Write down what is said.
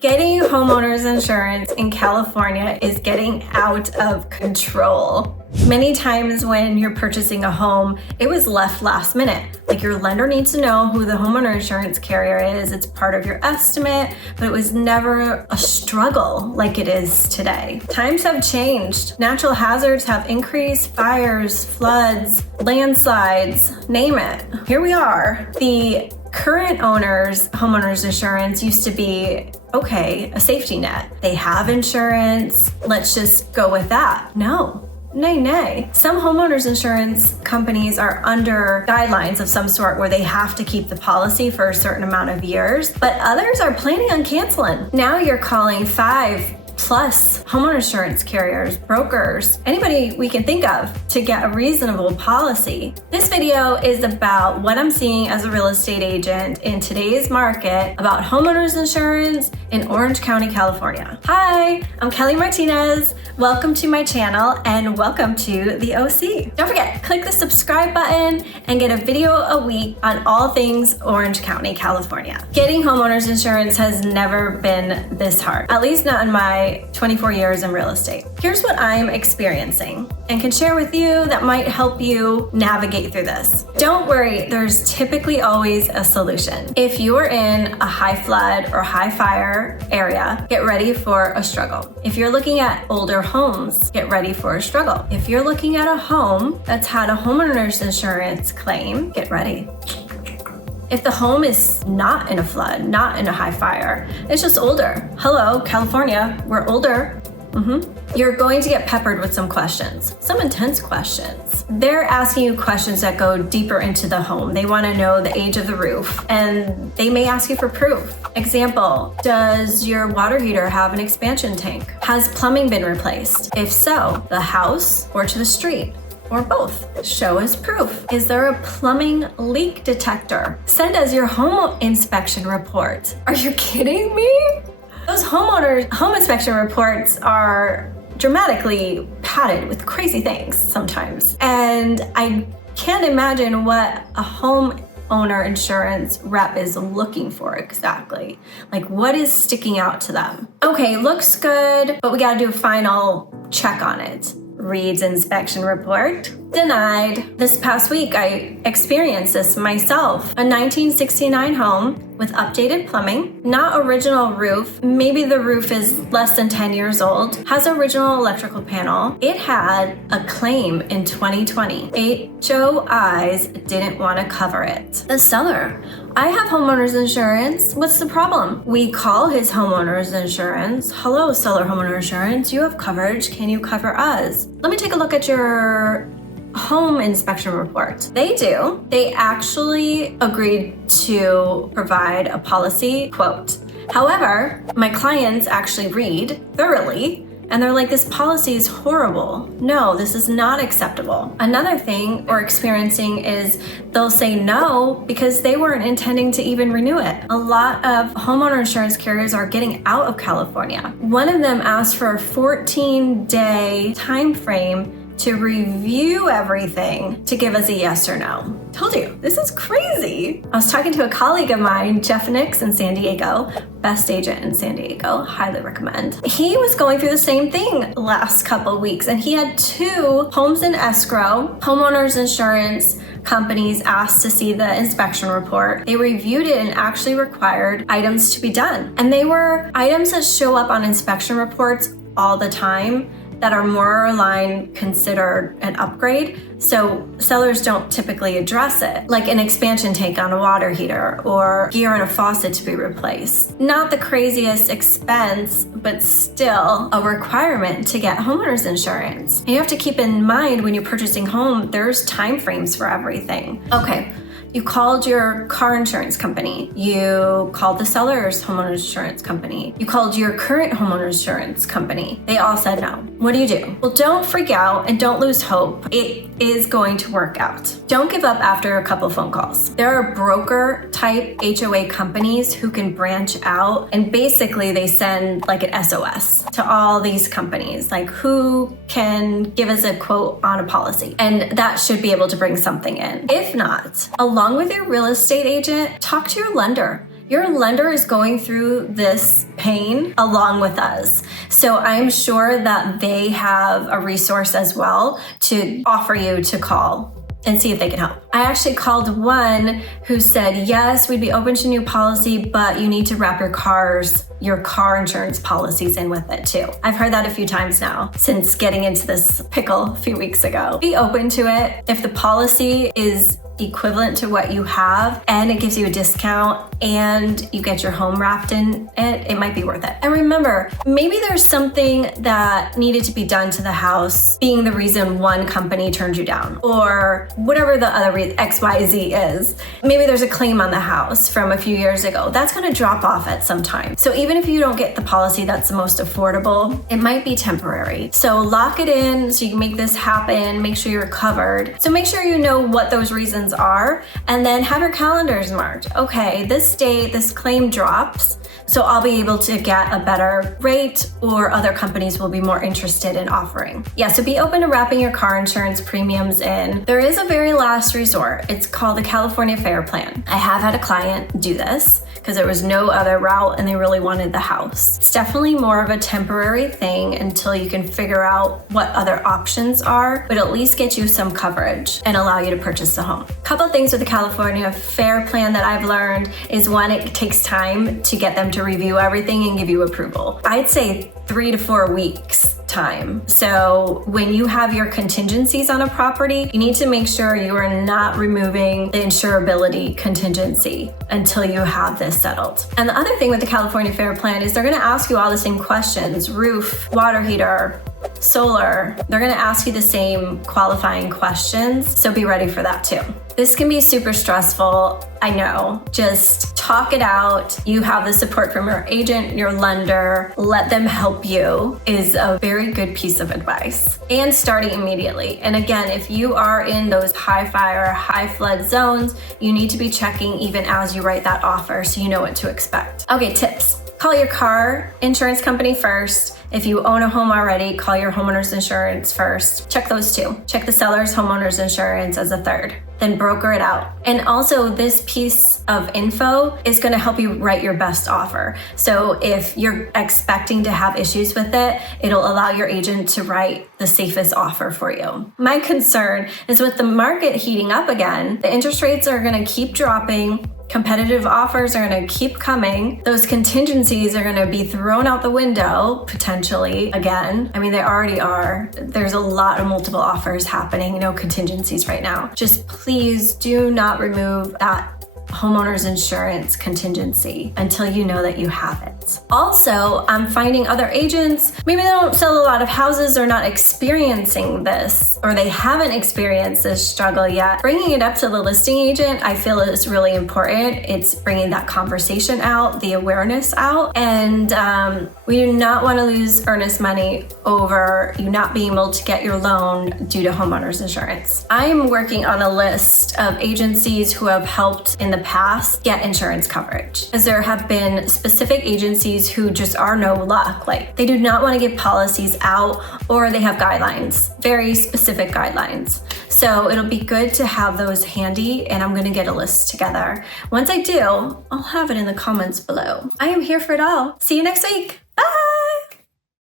Getting homeowners insurance in California is getting out of control. Many times when you're purchasing a home, it was left last minute. Like your lender needs to know who the homeowner insurance carrier is. It's part of your estimate, but it was never a struggle like it is today. Times have changed. Natural hazards have increased, fires, floods, landslides, name it. Here we are. The current owner's homeowner's insurance used to be, okay, a safety net. They have insurance. Let's just go with that. No. Nay. Some homeowners insurance companies are under guidelines of some sort where they have to keep the policy for a certain amount of years, but others are planning on canceling. Now you're calling 5+ homeowner insurance carriers, brokers, anybody we can think of to get a reasonable policy. This video is about what I'm seeing as a real estate agent in today's market about homeowners insurance in Orange County, California. Hi, I'm Kellie Martinez. Welcome to my channel and welcome to the OC. Don't forget, click the subscribe button and get a video a week on all things Orange County, California. Getting homeowners insurance has never been this hard, at least not in my 24 years in real estate. Here's what I'm experiencing and can share with you that might help you navigate through this. Don't worry, there's typically always a solution. If you're in a high flood or high fire area, get ready for a struggle. If you're looking at older homes, get ready for a struggle. If you're looking at a home that's had a homeowner's insurance claim, get ready. If the home is not in a flood, not in a high fire, it's just older. Hello, California, we're older. You're going to get peppered with some questions, some intense questions. They're asking you questions that go deeper into the home. They want to know the age of the roof, and they may ask you for proof. Example, does your water heater have an expansion tank? Has plumbing been replaced? If so, the house or to the street? Or both. Show us proof. Is there a plumbing leak detector? Send us your home inspection report. Are you kidding me? Those home inspection reports are dramatically padded with crazy things sometimes. And I can't imagine what a homeowner insurance rep is looking for exactly. Like what is sticking out to them? Okay, looks good, but we gotta do a final check on it. Reads inspection report. Denied. This past week, I experienced this myself. A 1969 home with updated plumbing, not original roof. Maybe the roof is less than 10 years old. Has original electrical panel. It had a claim in 2020. HOIs didn't want to cover it. The seller, I have homeowner's insurance. What's the problem? We call his homeowner's insurance. Hello, seller homeowner insurance. You have coverage. Can you cover us? Let me take a look at your home inspection report. They do. They actually agreed to provide a policy quote. However, my clients actually read thoroughly and they're like, this policy is horrible. No, this is not acceptable. Another thing we're experiencing is they'll say no because they weren't intending to even renew it. A lot of homeowner insurance carriers are getting out of California. One of them asked for a 14-day time frame to review everything to give us a yes or no. Told you, this is crazy. I was talking to a colleague of mine, Jeff Nix in San Diego, best agent in San Diego, highly recommend. He was going through the same thing last couple weeks and he had 2 homes in escrow, homeowners insurance companies asked to see the inspection report. They reviewed it and actually required items to be done. And they were items that show up on inspection reports all the time that are more or less considered an upgrade. So sellers don't typically address it, like an expansion tank on a water heater or gear in a faucet to be replaced. Not the craziest expense, but still a requirement to get homeowners insurance. And you have to keep in mind when you're purchasing home, there's time frames for everything. Okay. You called your car insurance company. You called the seller's homeowner insurance company. You called your current homeowner insurance company. They all said no. What do? Well, don't freak out and don't lose hope. It is going to work out. Don't give up after a couple phone calls. There are broker type HOA companies who can branch out and basically they send like an SOS to all these companies, like who can give us a quote on a policy. And that should be able to bring something in. If not, along with your real estate agent, talk to your lender. your lender is going through this pain along with us. So I'm sure that they have a resource as well to offer you to call and see if they can help. I actually called one who said, yes, we'd be open to new policy, but you need to wrap your car insurance policies in with it too. I've heard that a few times now since getting into this pickle a few weeks ago. Be open to it. If the policy is equivalent to what you have and it gives you a discount and you get your home wrapped in it, it might be worth it. And remember, maybe there's something that needed to be done to the house being the reason one company turned you down, or whatever the other XYZ is. Maybe there's a claim on the house from a few years ago. That's going to drop off at some time. So even if you don't get the policy that's the most affordable, it might be temporary. So lock it in so you can make this happen, make sure you're covered. So make sure you know what those reasons are, and then have your calendars marked. Okay, this date, this claim drops, so I'll be able to get a better rate, or other companies will be more interested in offering. Yeah, so be open to wrapping your car insurance premiums in. There is a very last resort. It's called the California Fair Plan. I have had a client do this because there was no other route and they really wanted the house. It's definitely more of a temporary thing until you can figure out what other options are, but at least get you some coverage and allow you to purchase the home. A couple of things with the California Fair Plan that I've learned is, one, it takes time to get them to review everything and give you approval. I'd say 3 to 4 weeks time. So when you have your contingencies on a property, you need to make sure you are not removing the insurability contingency until you have this settled. And the other thing with the California Fair Plan is they're going to ask you all the same questions: roof, water heater, solar. They're going to ask you the same qualifying questions, so be ready for that too. This can be super stressful, I know. Just talk it out. You have the support from your agent, your lender. Let them help you is a very good piece of advice. And starting immediately. And again, if you are in those high fire, high flood zones, you need to be checking even as you write that offer so you know what to expect. Okay, tips. Call your car insurance company first. If you own a home already, call your homeowner's insurance first. Check those two. Check the seller's homeowner's insurance as a third. Then broker it out. And also, this piece of info is going to help you write your best offer. So if you're expecting to have issues with it, it'll allow your agent to write the safest offer for you. My concern is with the market heating up again, the interest rates are going to keep dropping. Competitive offers are going to keep coming. Those contingencies are going to be thrown out the window, potentially, again. I mean, they already are. There's a lot of multiple offers happening, no contingencies right now. Just please do not remove that homeowner's insurance contingency until you know that you have it. Also, I'm finding other agents, maybe they don't sell a lot of houses or not experiencing this, or they haven't experienced this struggle yet. Bringing it up to the listing agent, I feel is really important. It's bringing that conversation out, the awareness out, and we do not want to lose earnest money over you not being able to get your loan due to homeowner's insurance. I'm working on a list of agencies who have helped in the past get insurance coverage, as there have been specific agencies who just are no luck. Like, they do not want to give policies out, or they have guidelines, very specific guidelines. So it'll be good to have those handy, and I'm going to get a list together. Once I do, I'll have it in the comments below. I am here for it all. See you next week. Bye!